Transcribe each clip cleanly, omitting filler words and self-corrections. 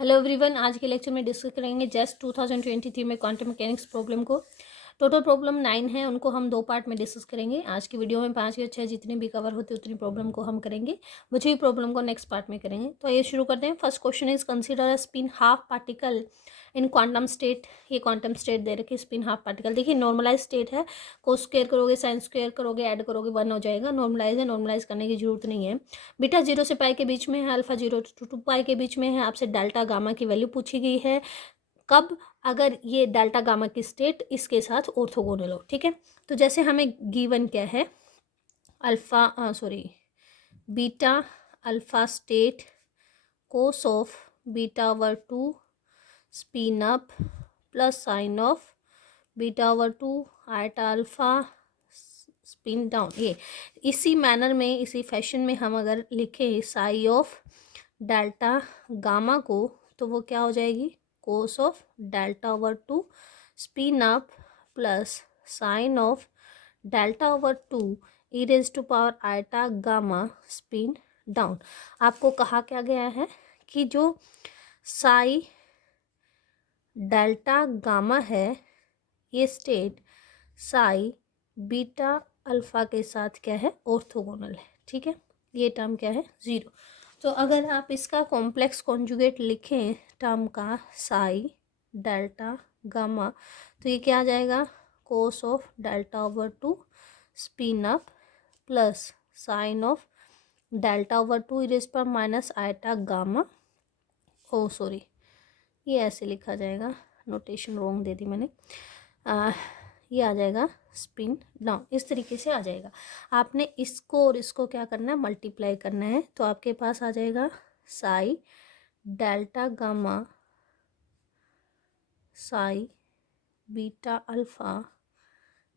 Hello everyone, आज के lecture में डिस्कस करेंगे जस्ट 2023 में क्वांटम मैकेनिक्स प्रॉब्लम को। टोटल प्रॉब्लम 9 है, उनको हम 2 पार्ट में डिस्कस करेंगे। आज की वीडियो में 5 या 6 जितने भी कवर होते उतनी प्रॉब्लम को हम करेंगे, बची हुई प्रॉब्लम को नेक्स्ट पार्ट में करेंगे। तो ये शुरू करते हैं। First question is consider a spin half particle in quantum state. ये क्वांटम स्टेट दे रखी स्पिन हाफ पार्टिकल। देखिए नॉर्मलाइज स्टेट है, कोस स्क्वायर करोगे साइन स्क्वायर करोगे ऐड करोगे 1 हो जाएगा। नॉर्मलाइज है, नॉर्मलाइज करने की जरूरत नहीं है। बीटा 0 से पाई के बीच में है, अल्फा 0 to 2 पाई के बीच में है। आपसे डेल्टा गामा की वैल्यू पूछी गई है कब, अगर ये डेल्टा गामा की स्टेट इसके साथ ऑर्थोगोनल हो। ठीक है, तो जैसे हमें गिवन क्या है, beta alpha state cos of beta over 2 spin up plus sine of beta over 2 eta alpha spin down. ये इसी मैनर में, इसी फैशन में हम अगर लिखें साई ऑफ डेल्टा गामा को, तो वो क्या हो जाएगी, cos of delta over 2 spin up plus sine of delta over 2 e raise to power iota gamma spin down. आपको कहा क्या गया है कि जो साई डेल्टा गामा है, ये स्टेट साई बीटा अल्फा के साथ क्या है, ऑर्थोगोनल है। ठीक है, ये टर्म क्या है, 0। तो अगर आप इसका कॉम्प्लेक्स कॉन्जुगेट लिखें टर्म का साई डेल्टा गामा, तो ये क्या आ जाएगा, cos of delta over 2 spin up plus sine of delta over 2 erase पर माइनस आयटा गामा। ये ऐसे लिखा जाएगा, नोटेशन रॉन्ग दे दी मैंने। ये आ जाएगा स्पिन डाउन, इस तरीके से आ जाएगा। आपने इसको और इसको क्या करना है, मल्टीप्लाई करना है। तो आपके पास आ जाएगा psi delta gamma psi beta alpha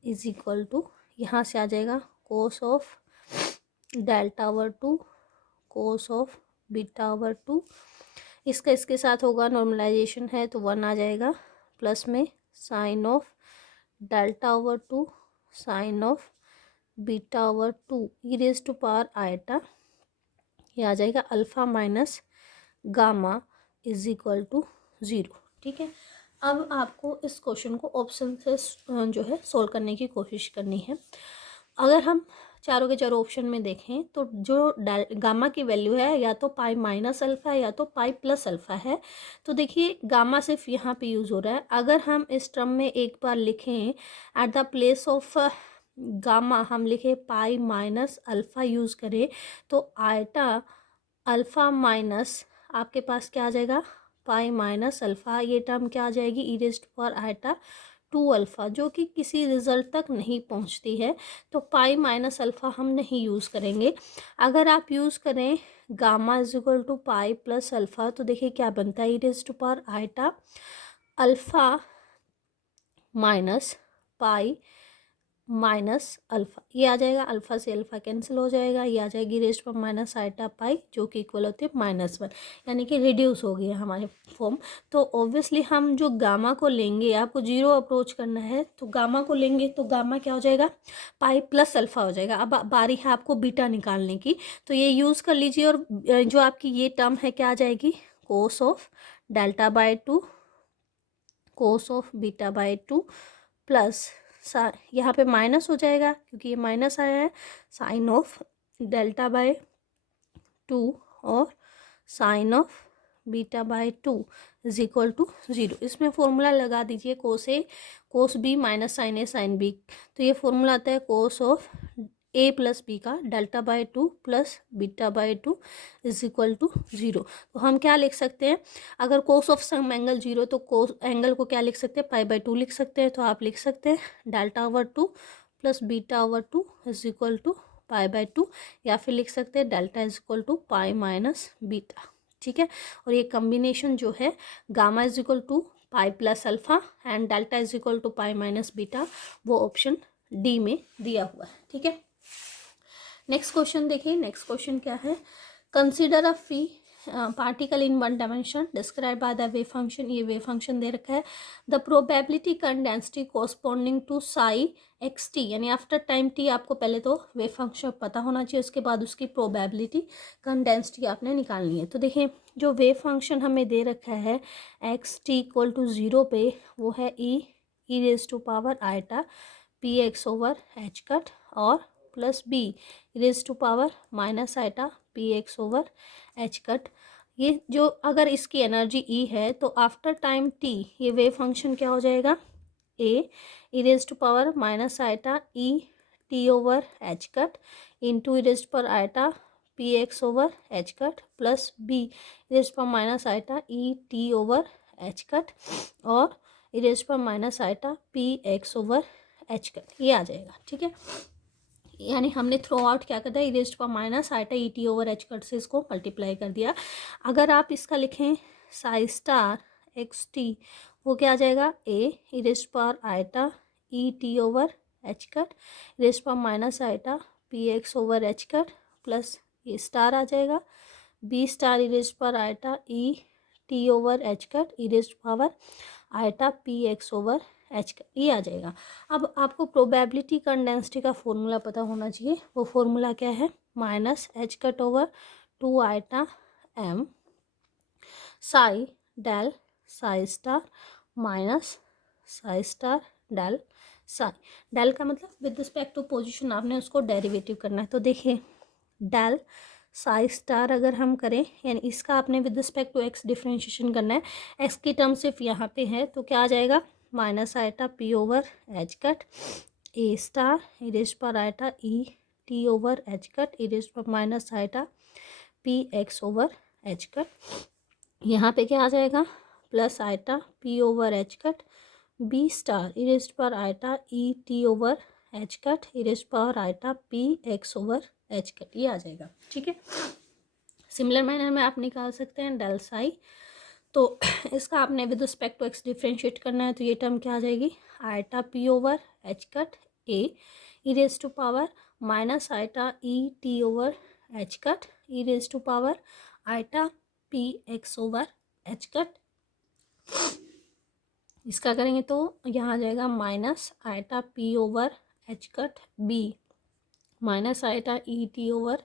is equal to, यहाँ से आ जाएगा cos of delta over 2 cos of beta over 2। इसका इसके साथ होगा, नॉर्मलाइजेशन है तो 1 आ जाएगा, प्लस में sine of delta over 2 sine of beta over 2 e raise to power iota. ये आ जाएगा alpha minus gamma is equal to 0। ठीक है, अब आपको इस क्वेश्चन को ऑप्शन से जो है सोल्व करने की कोशिश करनी है। अगर हम चारों के चारों ऑप्शन में देखें तो जो गामा की वैल्यू है या तो पाई माइनस अल्फा है या तो पाई प्लस अल्फा है। तो देखिए गामा सिर्फ यहाँ पे यूज़ हो रहा है। अगर हम इस टर्म में एक बार लिखें at the place of gamma, हम लिखे पाई माइनस अल्फा यूज़ करें, तो आयटा अल्फा माइनस आपके पास क्या आ जाएगा, पाई माइनस अल्फा। ये टर्म क्या आ जाएगी, ई रेज़्ड पावर आयटा 2 अल्फ़ा, जो कि किसी रिजल्ट तक नहीं पहुंचती है। तो पाई माइनस अल्फ़ा हम नहीं यूज़ करेंगे। अगर आप यूज़ करें gamma is equal to pi plus alpha, तो देखिए क्या बनता है, e raised power iota alpha minus pi minus alpha. ये आ जाएगा, अल्फ़ा से अल्फ़ा कैंसिल हो जाएगा, ये आ जाएगी रेस्ट पर माइनस आइटा पाई, जो कि इक्वल होती है -1, यानी कि रिड्यूस हो गया हमारे फॉर्म। तो ऑब्वियसली हम जो गामा को लेंगे, आपको 0 अप्रोच करना है तो गामा को लेंगे, तो गामा क्या हो जाएगा, पाई प्लस अल्फ़ा हो जाएगा। अब बारी है आपको बीटा निकालने की, तो ये यूज़ कर लीजिए। और जो आपकी ये टर्म है क्या आ जाएगी, cos of delta by 2 cos of beta by 2 plus यहाँ पे माइनस हो जाएगा क्योंकि ये माइनस आया है, साइन ऑफ डेल्टा बाय 2 और sine of beta by 2 is equal to 0। इसमें फॉर्मूला लगा दीजिए, cos a cos b minus sine a sine b. तो ये फॉर्मूला आता है cos of a plus b का delta by 2 plus beta by 2 is equal to 0। तो हम क्या लिख सकते हैं, अगर कोस ऑफ सम एंगल 0, तो कोस एंगल को क्या लिख सकते हैं, पाई बाय 2 लिख सकते हैं। तो आप लिख सकते हैं delta over 2 plus beta over 2 is equal to pi by 2, या फिर लिख सकते हैं delta is equal to pi minus beta. ठीक है, और ये कम्बिनेशन जो है gamma is equal to pi plus alpha and delta is equal to pi minus beta, वो ऑप्शन डी में दिया हुआ है। ठीक है, नेक्स्ट क्वेश्चन देखिए। नेक्स्ट क्वेश्चन क्या है, consider a particle in one dimension describe by the wave function, ये वेव फंक्शन दे रखा है। The probability current density corresponding to psi x t, यानी आफ्टर टाइम टी आपको पहले तो वेव फंक्शन पता होना चाहिए, उसके बाद उसकी प्रोबेबिलिटी करंट डेंसिटी आपने निकालनी है। तो देखिए जो वेव फंक्शन हमें दे रखा है एक्स टी इक्वल टू 0 पे, वो है e raise to power iota p x over h cut और plus b raise to power minus iota p x over h cut. ये जो अगर इसकी एनर्जी ई है तो आफ्टर टाइम टी ये वेव फंक्शन क्या हो जाएगा, a raise to power minus iota E t over h cut into raise पर iota p x over h cut plus b raise पर माइनस आइटा ई t over h cut और raise पर minus iota p x over h cut, ये आ जाएगा। ठीक है, यानी हमने थ्रू आउट क्या कर दिया, इरेस्ट पर माइनस आइटा ई टी ओवर एच कट से इसको मल्टीप्लाई कर दिया। अगर आप इसका लिखें साई स्टार एक्स टी, वो क्या आ जाएगा, ए इरेस्ट पर आइटा ई t over h cut e raised पर minus iota p x over h cut plus ये स्टार आ जाएगा बी स्टार इरेस्ट पर आइटा ई t over h cut e raised power iota p x over h का, ये आ जाएगा। अब आपको प्रोबेबिलिटी कंडेंसिटी का फॉर्मूला पता होना चाहिए। वो फॉर्मूला क्या है, minus h cut over 2 iota m psi del psi star minus psi star del psi. Del का मतलब विद रिस्पेक्ट टू पोजीशन आपने उसको डेरिवेटिव करना है। तो देखिए डेल साई स्टार अगर हम करें, यानी इसका आपने with respect to x differentiation करना है, एक्स की टर्म सिर्फ यहाँ पे है, तो क्या आ जाएगा, minus iota p over h cut a star e raise पर आइटा ई t over h cut e raise पर minus iota p x over h cut. यहाँ पे क्या आ जाएगा, plus iota p over h cut b star e raise पर iota ई t over h cut e raise पर iota p x over h cut, ये आ जाएगा। ठीक है, सिमिलर मैनर में आप निकाल सकते हैं डेल साई। तो इसका आपने with respect to x differentiate करना है, तो ये टर्म क्या आ जाएगी, iota p over h cut a raise to power minus iota E t over h cut raise to power iota p x over h cut. इसका करेंगे तो यहाँ आ जाएगा minus iota p over h cut b minus iota ई t over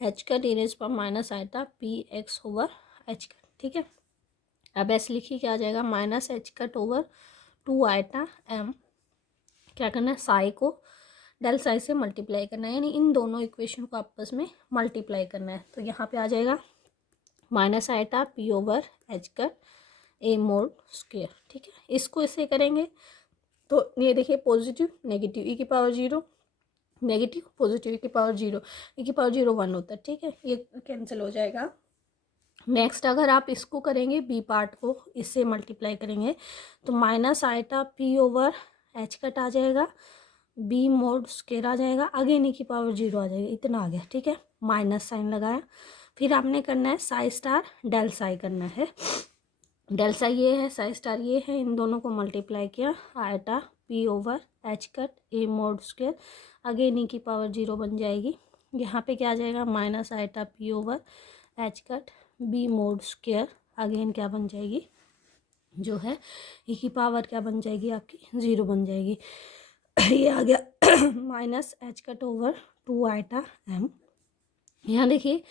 h cut raise पर minus iota p x over h cut. ठीक है, अब ऐसे लिखिए क्या आ जाएगा, minus h cut over 2 iota m, क्या करना है, साई को डेल साई से मल्टीप्लाई करना है, यानी इन दोनों इक्वेशन को आपस में मल्टीप्लाई करना है। तो यहाँ पे आ जाएगा minus iota p over h cut a mod square. ठीक है, इसको इसे करेंगे तो ये देखिए पॉजिटिव नेगेटिव ई की पावर 0 नेगेटिव पॉजिटिव ई की पावर 0 ई की पावर 0 1 होता है। ठीक है, ये कैंसिल हो जाएगा। नेक्स्ट अगर आप इसको करेंगे बी पार्ट को इससे मल्टीप्लाई करेंगे तो minus iota p over h cut आ जाएगा बी मोड स्क्वायर आ जाएगा, अगेन ई की पावर 0 आ जाएगा, इतना आ गया। ठीक है, माइनस साइन लगाया, फिर आपने करना है साई स्टार डेल साई करना है। डेल साई ये है, साई स्टार ये है, इन दोनों को मल्टीप्लाई किया, iota p over h cut a mod square, again e की पावर 0 बन जाएगी। यहाँ पे क्या आ जाएगा, minus iota p over h cut b mod square, again क्या बन जाएगी, जो है ई की पावर क्या बन जाएगी आपकी 0 बन जाएगी। ये आ गया minus h cut over 2 iota m. यहाँ देखिए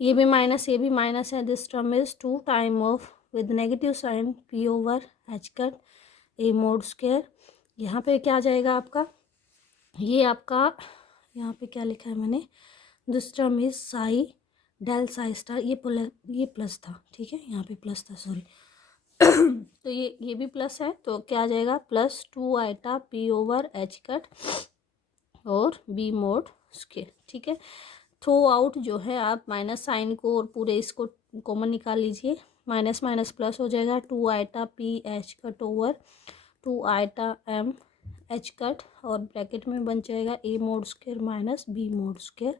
ये भी माइनस ये भी माइनस है, this term is 2 time of with negative sign p over h cut a mod square. यहाँ पे क्या आ जाएगा आपका, ये आपका यहाँ पे क्या लिखा है मैंने, this term is psi del psi star, ये प्लस था। ठीक है, यहाँ पे प्लस था, सॉरी तो ये भी प्लस है, तो क्या आ जाएगा, plus 2 iota p over h cut और बी मोड स्क्वायर। ठीक है, थ्रू आउट जो है आप माइनस साइन को और पूरे इसको कॉमन निकाल लीजिए, माइनस माइनस प्लस हो जाएगा, 2 iota p h cut over 2 iota m h cut और ब्रैकेट में बन जाएगा a mod square minus b mod square.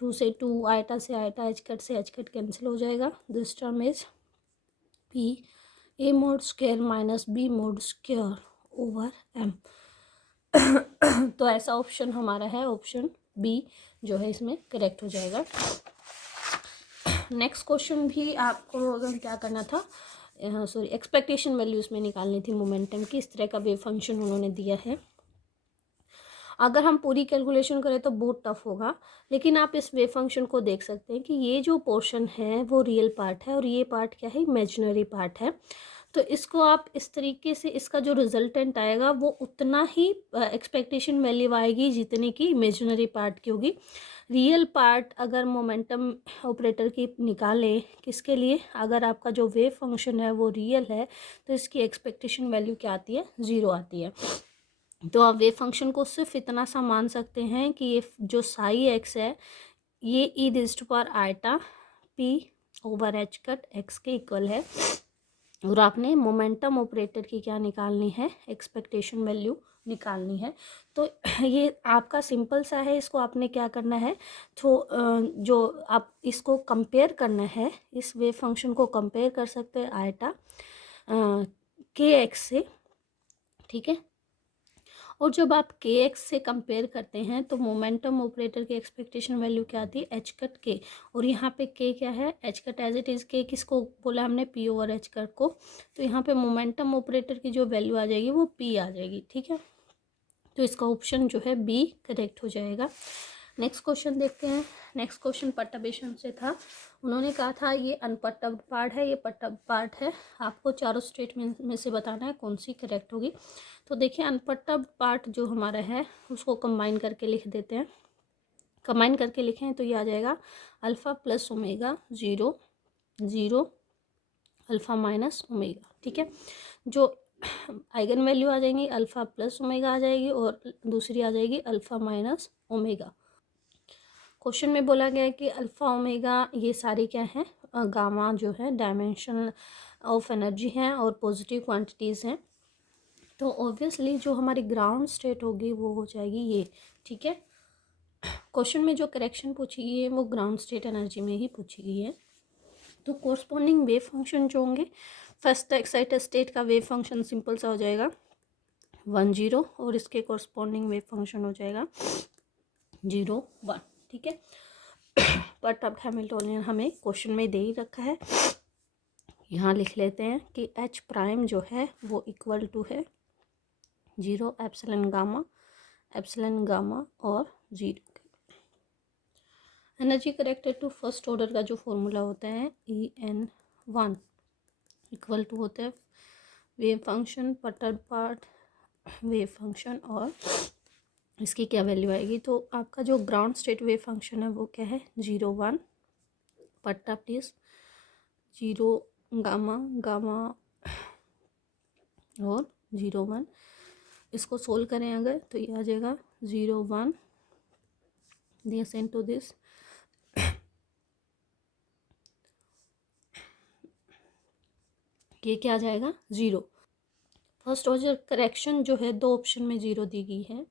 2 से 2 आइटा से आइटा एच कट कैंसिल हो जाएगा, this term is p a mod square minus b mod square over m. तो ऐसा ऑप्शन हमारा है, ऑप्शन बी जो है इसमें करेक्ट हो जाएगा। नेक्स्ट क्वेश्चन भी आपको क्या करना था, सॉरी एक्सपेक्टेशन वैल्यूज़ में निकालनी थी मोमेंटम की। इस तरह का वेव फंक्शन उन्होंने दिया है। अगर हम पूरी कैलकुलेशन करें तो बहुत टफ होगा, लेकिन आप इस वेव फंक्शन को देख सकते हैं कि ये जो पोर्शन है वो रियल पार्ट है और ये पार्ट क्या है, इमेजिनरी पार्ट है। तो इसको आप इस तरीके से, इसका जो रिजल्टेंट आएगा वो उतना ही एक्सपेक्टेशन वैल्यू आएगी जितनी की इमेजिनरी पार्ट की होगी। रियल पार्ट अगर मोमेंटम ऑपरेटर की निकालें किसके लिए, अगर आपका जो वेव फंक्शन है वो रियल है तो इसकी एक्सपेक्टेशन वैल्यू क्या आती है, ज़ीरो आती है। तो आप वेव फंक्शन को सिर्फ इतना सा मान सकते हैं कि ये जो साई एक्स है ये e raised to power iota p over h cut x के इक्वल है। और आपने मोमेंटम ऑपरेटर की क्या निकालनी है, एक्सपेक्टेशन वैल्यू निकालनी है। तो ये आपका सिंपल सा है, इसको आपने क्या करना है, तो जो आप इसको कंपेयर करना है, इस वेव फंक्शन को कंपेयर कर सकते हैं आइटा के एक्स से, ठीक है। और जब आप के एक्स से कंपेयर करते हैं तो मोमेंटम ऑपरेटर की एक्सपेक्टेशन वैल्यू क्या आती है, एच कट के। और यहाँ पे के क्या है, h cut as it is के किसको बोला हमने, पी ओवर एच कट को। तो यहाँ पे मोमेंटम ऑपरेटर की जो वैल्यू आ जाएगी वो पी आ जाएगी, ठीक है। तो इसका ऑप्शन जो है बी करेक्ट हो जाएगा। नेक्स्ट क्वेश्चन देखते हैं। नेक्स्ट क्वेश्चन पर्टर्बेशन से था। उन्होंने कहा था ये अनपर्टर्ब्ड पार्ट है, ये पर्टर्ब्ड पार्ट है। आपको चारों स्टेटमेंट में से बताना है कौन सी करेक्ट होगी। तो देखिए अनपर्टर्ब्ड पार्ट जो हमारा है उसको कंबाइन करके लिख देते हैं। कंबाइन करके लिखें तो ये आ जाएगा alpha plus omega zero zero alpha minus omega, ठीक है। जो आइगन वैल्यू आ जाएंगी अल्फ़ा प्लस ओमेगा आ जाएगी और दूसरी आ जाएगी अल्फ़ा माइनस ओमेगा। क्वेश्चन में बोला गया है कि अल्फ़ा ओमेगा ये सारी क्या है, गामा जो है डायमेंशन ऑफ एनर्जी हैं और पॉजिटिव क्वांटिटीज़ हैं। तो ऑब्वियसली जो हमारी ग्राउंड स्टेट होगी वो हो जाएगी ये, ठीक है। क्वेश्चन में जो करेक्शन पूछी गई है वो ग्राउंड स्टेट एनर्जी में ही पूछी गई है। तो कोरस्पॉन्डिंग वेव फंक्शन जो होंगे, फर्स्ट एक्साइटेड स्टेट का वेव फंक्शन सिंपल सा हो जाएगा 1 0 और इसके कोरस्पॉन्डिंग वेव फंक्शन हो जाएगा 0 1, ठीक है। बट अब हैमिल्टोनियन हमें क्वेश्चन में दे ही रखा है, यहाँ लिख लेते हैं कि एच प्राइम जो है वो इक्वल टू है 0 एप्सिलन गामा और 0। Energy corrected to first order का जो फॉर्मूला होता है EN1 इक्वल टू होता है wave function perturbed part wave function और इसकी क्या वैल्यू आएगी। तो आपका जो ग्राउंड स्टेट वेव फंक्शन है वो क्या है 0 1 पर्टर्ब्ड इज 0 गामा गामा और 0 1। इसको सोल्व करें अगर तो ये आ जाएगा 0 1 दिस इनटू दिस ये क्या आ जाएगा 0। फर्स्ट ऑर्डर करेक्शन जो है दो ऑप्शन में 0 दी गई है।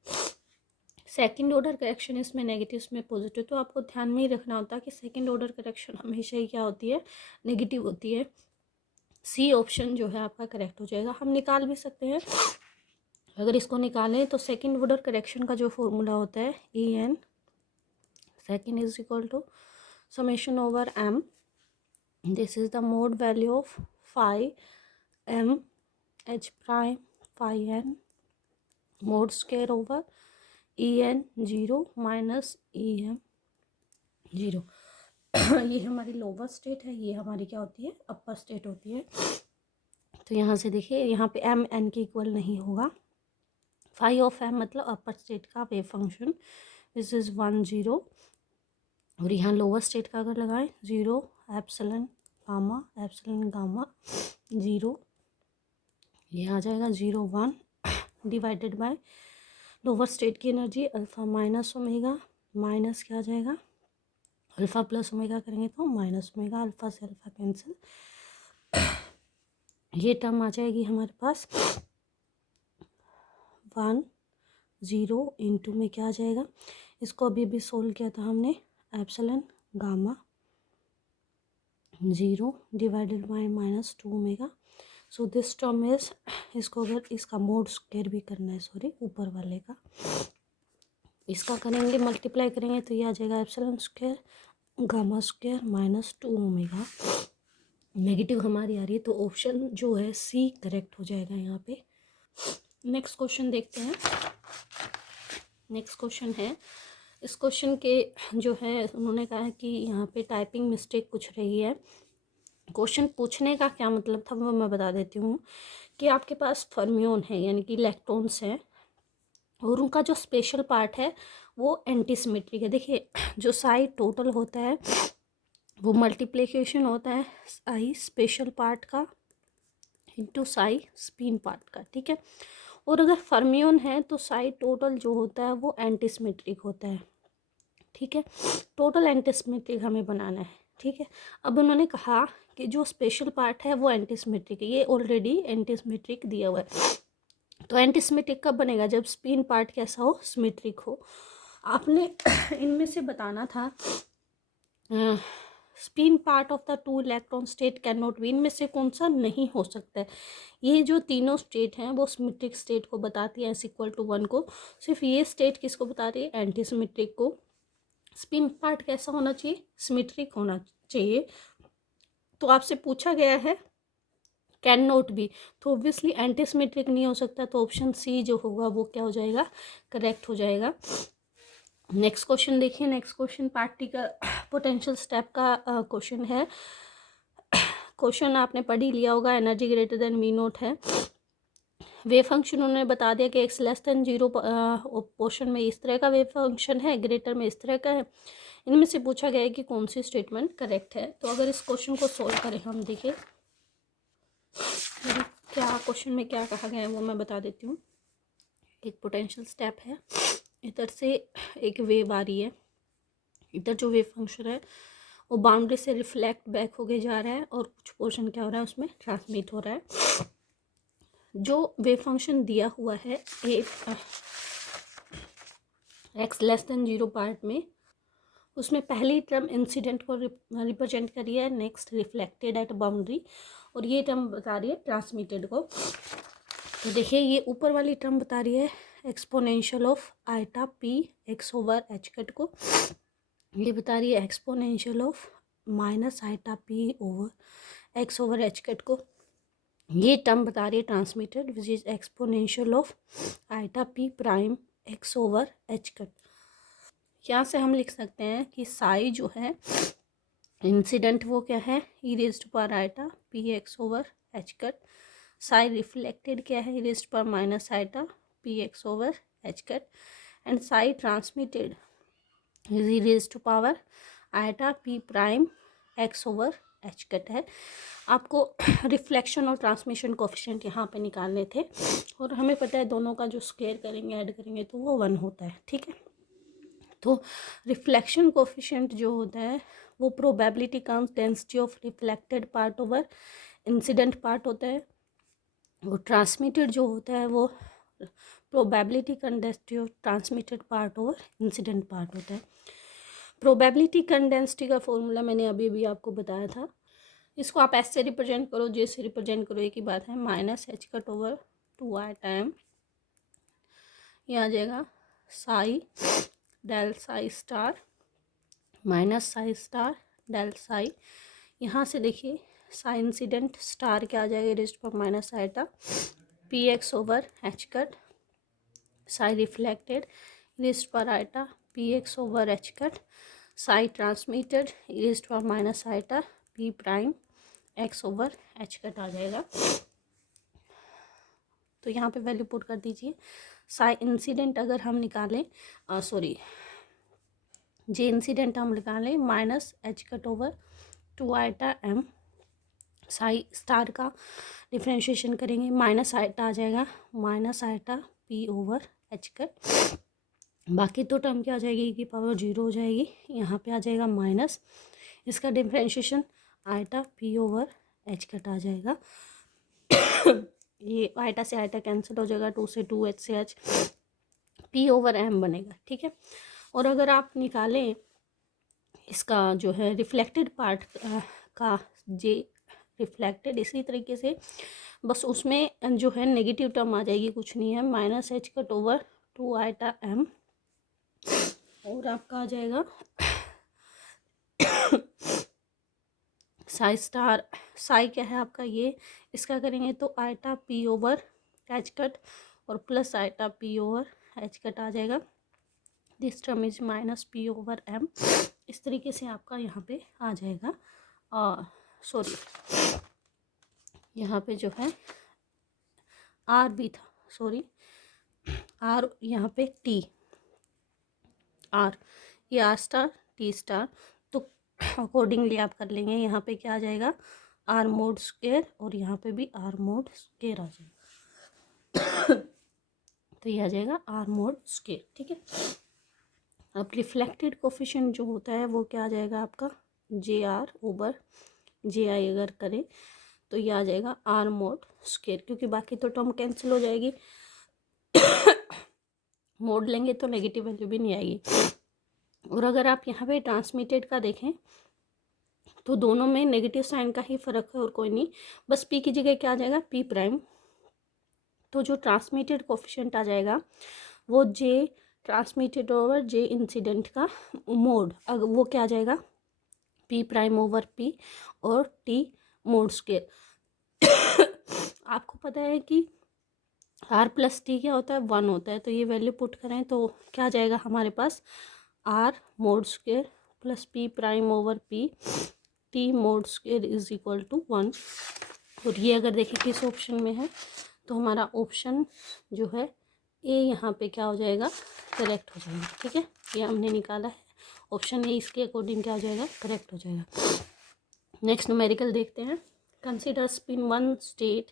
सेकंड ऑर्डर करेक्शन इसमें नेगेटिव इसमें पॉजिटिव। तो आपको ध्यान में ही रखना होता है कि सेकंड ऑर्डर करेक्शन हमेशा ही क्या होती है, नेगेटिव होती है। सी ऑप्शन जो है आपका करेक्ट हो जाएगा। हम निकाल भी सकते हैं, अगर इसको निकालें तो सेकंड ऑर्डर करेक्शन का जो फॉर्मूला होता है EN second is equal to summation over m, this is the mod value of phi m h prime phi n mod square over EN 0 minus EM 0। ये हमारी लोअर स्टेट है, ये हमारी क्या होती है, अपर स्टेट होती है। तो यहाँ से देखिए यहाँ पे m n के इक्वल नहीं होगा। फाई ऑफ m मतलब अपर स्टेट का वेव फंक्शन, दिस इज 1 0 और यहाँ लोअर स्टेट का अगर लगाएं 0 एप्सिलन गामा 0, ये आ जाएगा 0 1 डिवाइडेड बाय लोअर स्टेट की energy alpha minus omega minus क्या आ जाएगा अल्फ़ा प्लस ओमेगा करेंगे तो माइनस ओमेगा, अल्फ़ा से अल्फ़ा कैंसिल, ये टर्म आ जाएगी हमारे पास 1 0 इंटू में क्या आ जाएगा, इसको अभी भी सोल्व किया था हमने, epsilon gamma 0 divided by minus 2 omega. So this term is, इसको अगर इसका मोड स्क्वायर भी करना है, सॉरी ऊपर वाले का, इसका करेंगे मल्टीप्लाई करेंगे तो ये आ जाएगा epsilon square gamma square minus 2 omega, negative हमारी आ रही है, तो ऑप्शन जो है सी करेक्ट हो जाएगा यहाँ पे। नेक्स्ट क्वेश्चन देखते हैं। नेक्स्ट क्वेश्चन है, इस क्वेश्चन के जो है उन्होंने कहा है कि यहाँ पे टाइपिंग मिस्टेक कुछ रही है। क्वेश्चन पूछने का क्या मतलब था वो मैं बता देती हूँ कि आपके पास फर्मियोन है यानी कि इलेक्ट्रॉन्स हैं और उनका जो स्पेशल पार्ट है वो एंटीसिमेट्रिक है। देखिए जो साई टोटल होता है वो मल्टीप्लिकेशन होता है साई स्पेशल पार्ट का इंटू साई स्पिन पार्ट का, ठीक है। और अगर फर्मियोन है तो साई टोटल जो होता है वो एंटीसिमेट्रिक होता है, ठीक है। टोटल एंटीसिमेट्रिक हमें बनाना है, ठीक है। अब उन्होंने कहा कि जो स्पेशल पार्ट है वो एंटीसिमेट्रिक है, ये ऑलरेडी एंटीसिमेट्रिक दिया हुआ है। तो एंटीसिमेट्रिक कब बनेगा, जब स्पिन पार्ट कैसा हो, सिमेट्रिक हो। आपने इनमें से बताना था spin part of the two electron state can not be, इनमें से कौन सा नहीं हो सकता है। ये जो तीनों स्टेट हैं वो सिमेट्रिक स्टेट को बताती है एस इक्वल टू 1 को। सिर्फ ये स्टेट किसको बता रही है, एंटीसिमेट्रिक को। स्पिन पार्ट कैसा होना चाहिए, सिमेट्रिक होना चाहिए। तो आपसे पूछा गया है कैन नॉट बी, तो ऑब्वियसली एंटीसिमेट्रिक नहीं हो सकता, तो ऑप्शन सी जो होगा वो क्या हो जाएगा, करेक्ट हो जाएगा। नेक्स्ट क्वेश्चन देखिए। Next question particle potential step का क्वेश्चन है। क्वेश्चन आपने पढ़ ही लिया होगा, energy greater than v not है। वेव फंक्शन उन्होंने बता दिया कि एक्स लेस देन 0 पोर्शन में इस तरह का वेव फंक्शन है, ग्रेटर में इस तरह का है। इनमें से पूछा गया है कि कौन सी स्टेटमेंट करेक्ट है। तो अगर इस क्वेश्चन को सोल्व करें हम, देखिए क्या क्वेश्चन में क्या कहा गया है वो मैं बता देती हूँ। एक पोटेंशियल स्टेप है, इधर से एक वेव आ रही है, इधर जो वेव फंक्शन है वो बाउंड्री से रिफ्लेक्ट बैक होके जा रहा है और कुछ पोर्शन क्या हो रहा है उसमें ट्रांसमिट हो रहा है। जो वेव फंक्शन दिया हुआ है एक एक्स लेस देन 0 पार्ट में, उसमें पहली टर्म इंसिडेंट को रिप्रेजेंट करी है, नेक्स्ट रिफ्लेक्टेड एट बाउंड्री, और ये टर्म बता रही है ट्रांसमिटेड को। तो देखिए ये ऊपर वाली टर्म बता रही है exponential of iota p x over h cut को, ये बता रही है exponential of minus iota p over x over h cut को। ये टर्म बता रही है transmitted which is exponential of iota p prime x over h cut. यहाँ से हम लिख सकते हैं कि साई जो है इंसिडेंट वो क्या है, e raised power iota p x over h cut. Psi reflected क्या है, e raised power minus iota p x over h cut. And psi transmitted is e raised power iota p prime x over h cut है। आपको reflection और transmission coefficient यहाँ पे निकालने थे और हमें पता है दोनों का जो स्क्वायर करेंगे ऐड करेंगे तो वो 1 होता है, ठीक है। तो रिफ्लेक्शन कोफिशिएंट जो होता है वो probability comes density of reflected part over incident part होता है, और ट्रांसमिटेड जो होता है वो probability density of transmitted part over incident part होता है। प्रोबेबिलिटी डेंसिटी का फॉर्मूला मैंने अभी भी आपको बताया था, इसको आप एस से रिप्रेजेंट करो, जे से रिप्रेजेंट करो, एक ही बात है, minus h cut over 2 i time, ये आ जाएगा psi del psi star minus psi star del psi. यहाँ से देखिए साई इंसिडेंट स्टार क्या आ जाएगा, रेस्ट पर minus iota p x over h cut, psi reflected raised पर iota p x over h cut, psi transmitted raised पर minus iota p prime x over h cut आ जाएगा। तो यहाँ पे वैल्यू पुट कर दीजिए। साई इंसिडेंट अगर हम निकालें, सॉरी जे इंसिडेंट हम निकालें minus h cut over 2 iota m, psi star का डिफ्रेंशिएशन करेंगे माइनस आइटा आ जाएगा minus iota p over h cut. बाकी तो टर्म क्या आ जाएगी, की पावर 0 हो जाएगी, यहाँ पे आ जाएगा माइनस, इसका differentiation iota p over h cut आ जाएगा। ये आइटा से आइटा कैंसिल हो जाएगा, 2 से 2 एच से एच, पी ओवर एम बनेगा, ठीक है। और अगर आप निकालें इसका जो है रिफ्लेक्टेड पार्ट का जे रिफ्लेक्टेड, इसी तरीके से बस उसमें जो है नेगेटिव टर्म आ जाएगी, कुछ नहीं है, minus h cut over 2 iota m, और आपका आ जाएगा साई स्टार, साई क्या है आपका ये, इसका करेंगे तो iota p over h cut और plus iota p over h cut आ जाएगा। This term is minus p over m. इस तरीके से आपका यहाँ पे आ जाएगा। सॉरी, यहाँ पे जो है आर भी था, सॉरी आर, यहाँ पे टी, आर, ये आर स्टार टी स्टार, तो अकॉर्डिंगली आप कर लेंगे। यहाँ पे क्या आ जाएगा, आर मोड स्क्वायर, और यहाँ पे भी आर मोड स्क्वायर आ जाएगा। तो ये आ जाएगा आर मोड स्क्वायर, ठीक है। अब रिफ्लेक्टेड कोफिशिएंट जो होता है वो क्या आ जाएगा आपका, जे आर ओवर जे आई अगर करें तो ये आ जाएगा आर मोड स्क्वायर, क्योंकि बाकी तो टर्म कैंसिल हो जाएगी। मोड लेंगे तो नेगेटिव वैल्यू भी नहीं आएगी। और अगर आप यहाँ पे ट्रांसमिटेड का देखें तो दोनों में नेगेटिव साइन का ही फ़र्क है और कोई नहीं, बस पी की जगह क्या आ जाएगा, पी प्राइम। तो जो ट्रांसमिटेड कोफिशिएंट आ जाएगा वो जे ट्रांसमिटेड ओवर जे इंसिडेंट का मोड, अगर वो क्या आ जाएगा, पी प्राइम ओवर पी और टी मोड स्क्वायर। आपको पता है कि आर प्लस टी क्या होता है, 1 होता है, तो ये वैल्यू पुट करें तो क्या आ जाएगा हमारे पास, r mod square plus p prime over p t mod square is equal to 1। और ये अगर देखें किस ऑप्शन में है तो हमारा ऑप्शन जो है ए यहाँ पे क्या हो जाएगा, करेक्ट हो जाएगा, ठीक है। ये हमने निकाला है ऑप्शन ए, इसके अकॉर्डिंग क्या हो जाएगा, करेक्ट हो जाएगा। नेक्स्ट न्यूमेरिकल देखते हैं। कंसिडर स्पिन वन स्टेट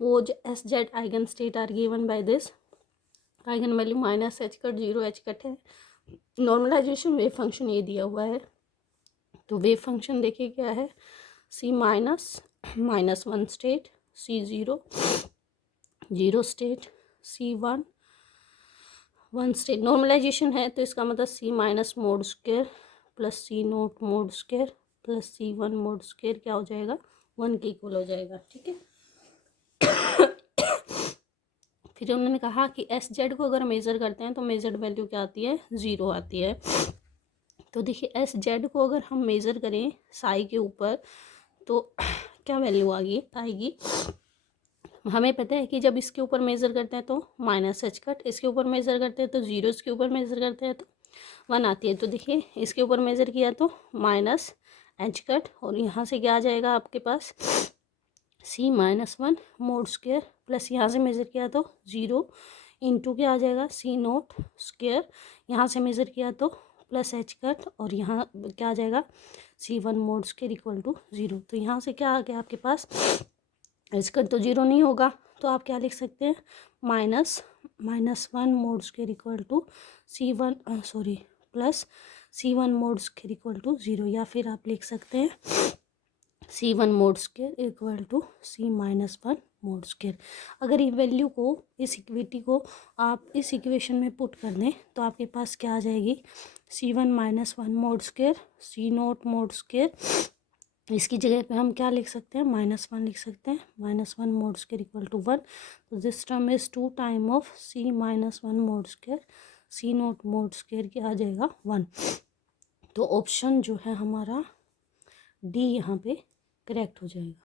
वो S Z eigen state are given by this, eigen value minus h cut 0 h cut है। नॉर्मलाइजेशन वेव फंक्शन ये दिया हुआ है, तो वेव फंक्शन देखिए क्या है, सी माइनस माइनस 1 स्टेट, सी 0 0 स्टेट, सी 1 1 स्टेट। नॉर्मलाइजेशन है तो इसका मतलब सी minus mode square plus C not mod square plus c 1 mod square क्या हो जाएगा, 1 के इक्वल हो जाएगा, ठीक है। फिर उन्होंने कहा कि एस जेड को अगर मेज़र करते हैं तो मेजर्ड वैल्यू क्या आती है, 0 आती है। तो देखिए एस जेड को अगर हम मेज़र करें साई के ऊपर तो क्या वैल्यू आएगी, हमें पता है कि जब इसके ऊपर मेज़र करते हैं तो माइनस एच कट, इसके ऊपर मेज़र करते हैं तो 0, इसके ऊपर मेज़र करते हैं तो 1 आती है। तो देखिए इसके ऊपर मेज़र किया तो माइनस एच कट, और यहाँ से क्या आ जाएगा आपके पास, सी माइनस 1 मोड स्क्वायर प्लस यहाँ से मेज़र किया तो 0 इंटू क्या आ जाएगा, सी नोट स्क्वायर, यहाँ से मेज़र किया तो प्लस एच कट, और यहाँ क्या आ जाएगा, सी 1 मोड स्क्वायर इक्वल टू 0। तो यहाँ से क्या आ गया आपके पास, एच कट तो 0 नहीं होगा, तो आप क्या लिख सकते हैं, minus 1 mod square equal to c 1 sorry plus c 1 mod square equal to 0, या फिर आप लिख सकते हैं c 1 mod square equal to c minus 1 mod square. अगर ये वैल्यू को, इस इक्विटी को आप इस इक्वेशन में पुट कर दें तो आपके पास क्या आ जाएगी, सी 1 minus 1 mod square c not mod square, इसकी जगह पे हम क्या लिख सकते हैं, -1 लिख सकते हैं, -1 मोड स्क्वायर इक्वल टू 1। तो this term is 2 time of c minus 1 mod square c not mod square क्या आ जाएगा, 1। तो ऑप्शन जो है हमारा डी यहाँ पे करेक्ट हो जाएगा।